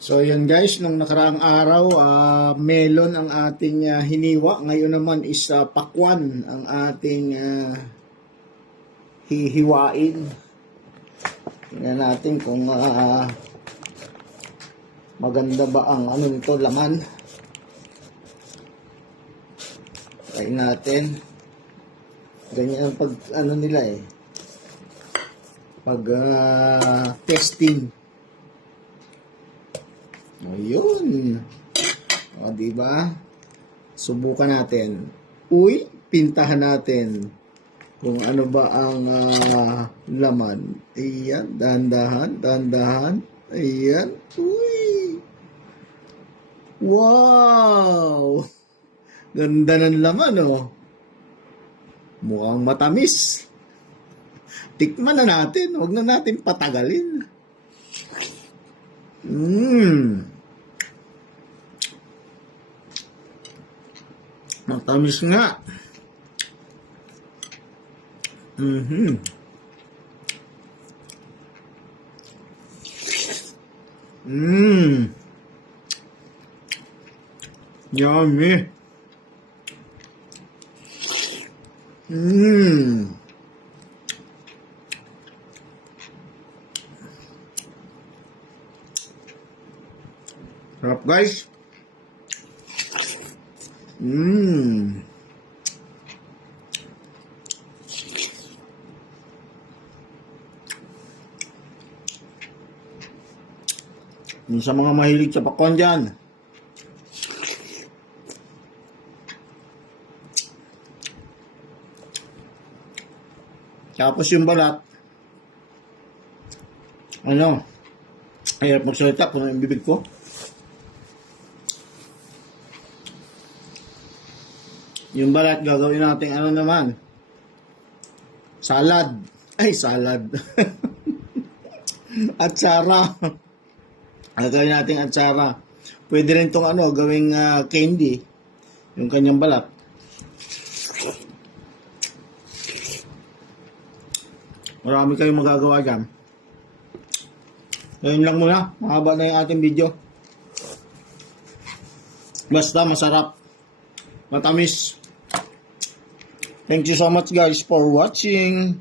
So yun guys, nung nakaraang araw, melon ang ating hiniwa. Ngayon naman is pakwan ang ating hihiwain. Tingnan natin kung maganda ba ang ano nito, laman. Try natin. Ganyan ang pag ano nila pag testing. Ayun. O, diba? Subukan natin. Uy, pintahan natin kung ano ba ang laman. Ayan, dahan-dahan, dahan-dahan. Ayan. Uy. Wow! Ganda ng laman, oh. Mukhang matamis. Tikman na natin. Huwag na natin patagalin. Matamis nga. Yummy. Sarap guys. Yung sa mga mahilig sa pakwan dyan. Tapos yung balat. Ano? Hirap magsalita kung yung bibig ko. Yung balat, gagawin natin ano naman? Salad. Ay, salad. Atsara. Gagawin natin atsara. Pwede rin itong ano, gawing candy. Yung kanyang balat. Marami kayong magagawa dyan. Ngayon lang muna. Mahaba na yung ating video. Basta masarap. Matamis. Thank you so much guys for watching.